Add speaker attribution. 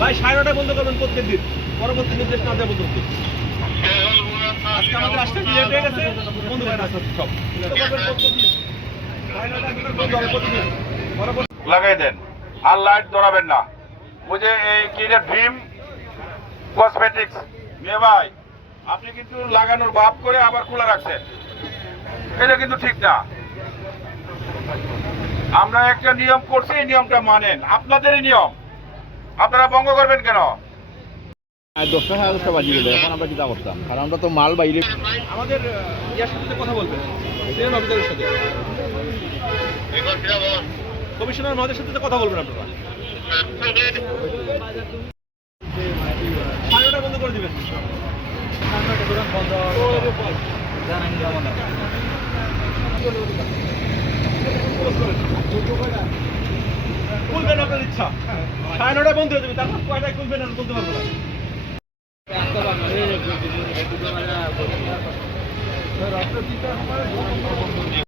Speaker 1: ভাই, সাড়ে নটায় বন্ধ করবেন প্রত্যেক দিন পরবর্তী নির্দেশ না দেওয়া পর্যন্ত।
Speaker 2: কসমেটিক্স আপনি কিন্তু লাগানোর ভাব করে আবার খোলা রাখছেন। এটা কিন্তু ঠিক না। আমরা একটা নিয়ম করছি, এই নিয়মটা মানেন। আপনাদেরই নিয়ম। আপনারা ভঙ্গ করবেন কেন?
Speaker 3: দশটা সাড়ে দশটা বাজিয়ে গেলে এখন আমরা চিন্তা করতাম কারণ আমরা তো মাল বাইরে
Speaker 1: আমাদের ইয়ার সাথে কথা বলবেন। সিনিয়র অফিসারের সাথে। কমিশনার মহাদের সাথে কথা বলবেন আপনারা। সাড়ে বন্ধ করে দিবেন। খুলবেন ইচ্ছা সাড়ে নটায় বন্ধ হয়ে যাবে তারপর কয়টায় খুলবেন আর বলতে পারব না।